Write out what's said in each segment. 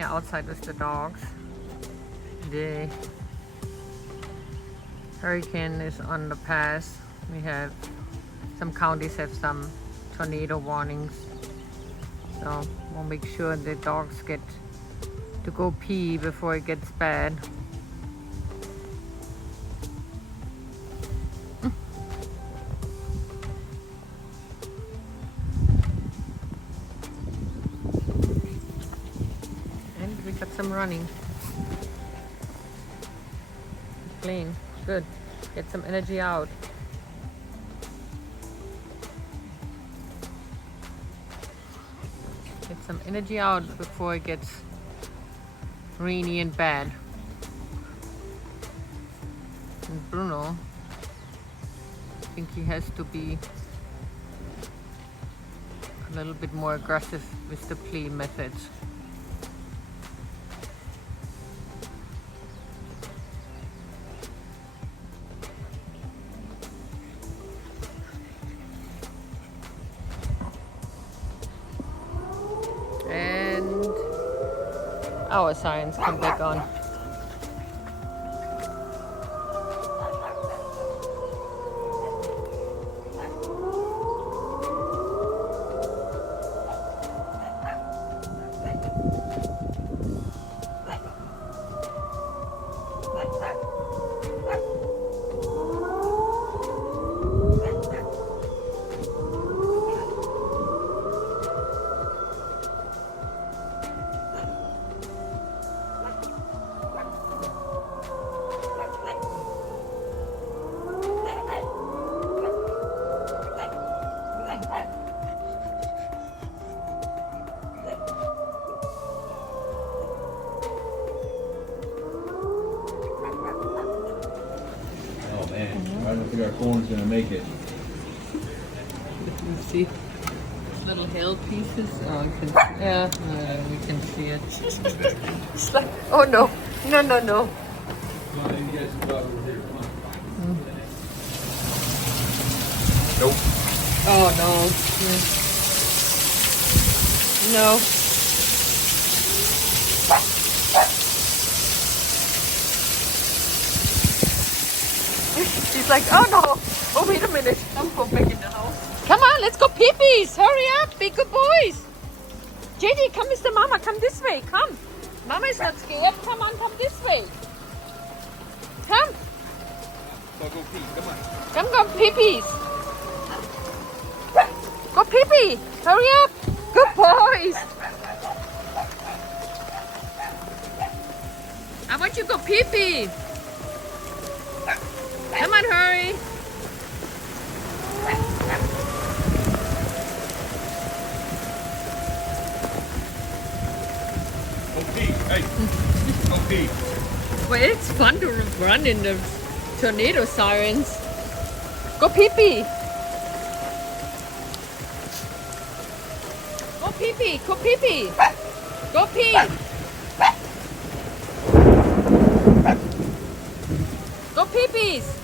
here outside with the dogs. The hurricane is on the pass. We have some counties have some tornado warnings. So we'll make sure the dogs get to go pee before it gets bad. And we got some running. Clean, good. Get some energy out. Get some energy out before it gets rainy and bad. And Bruno, I think he has to be a little bit more aggressive with the play methods. And our Sirens come back on. I don't think our phone's gonna make it. Let me see. Little hail pieces. Oh, we can see it. It's like, oh no, no, no, no. Come on, you guys can go over here. Come on. Nope. Oh no. No. She's like, oh no. Oh, wait a minute. I'm going back in the house. Come on, let's go pee-pees. Hurry up. Be good boys. JD, come, Mr. Mama. Come this way. Come. Mama is not scared. Come on, come this way. Come. So go pee. Come on. Come, go pee-pees. Go pee-pee. Hurry up. Good boys. I want you to go pee-pee. Come on, hurry. Go pee. Hey. Go pee. Well, it's fun to run in the tornado sirens. Go pee-pee. Go pee-pee. Go pee-pee. Go pee. Go pee-pees.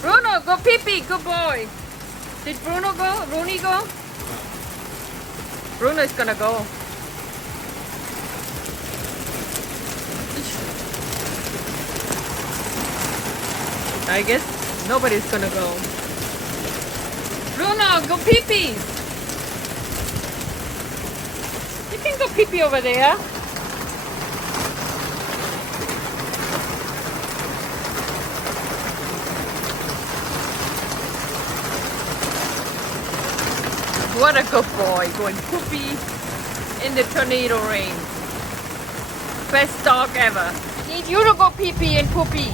Bruno, go pee-pee. Good boy. Did Bruno go? Rooney go? Bruno is gonna go. I guess nobody's gonna go. Bruno, go pee-pee. You can go pee-pee over there. What a good boy, going poopy in the tornado rain. Best dog ever. Need you to go pee-pee and poopy.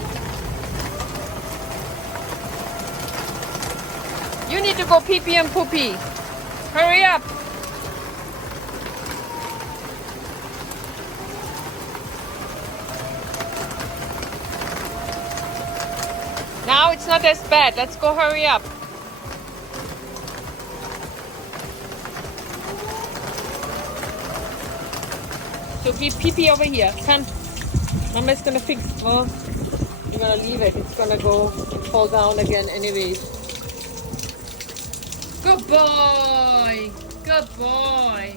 You need to go pee-pee and poopy. Hurry up. Now it's not as bad. Let's go hurry up. So pee-pee over here. Come. Mama's gonna fix. Well, you're gonna leave it. It's gonna go fall down again anyways. Good boy. Good boy.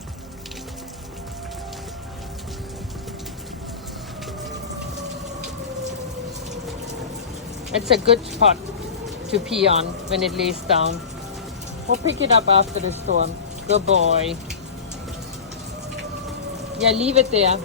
It's a good spot to pee on when it lays down. We'll pick it up after the storm. Good boy. Yeah, leave it there.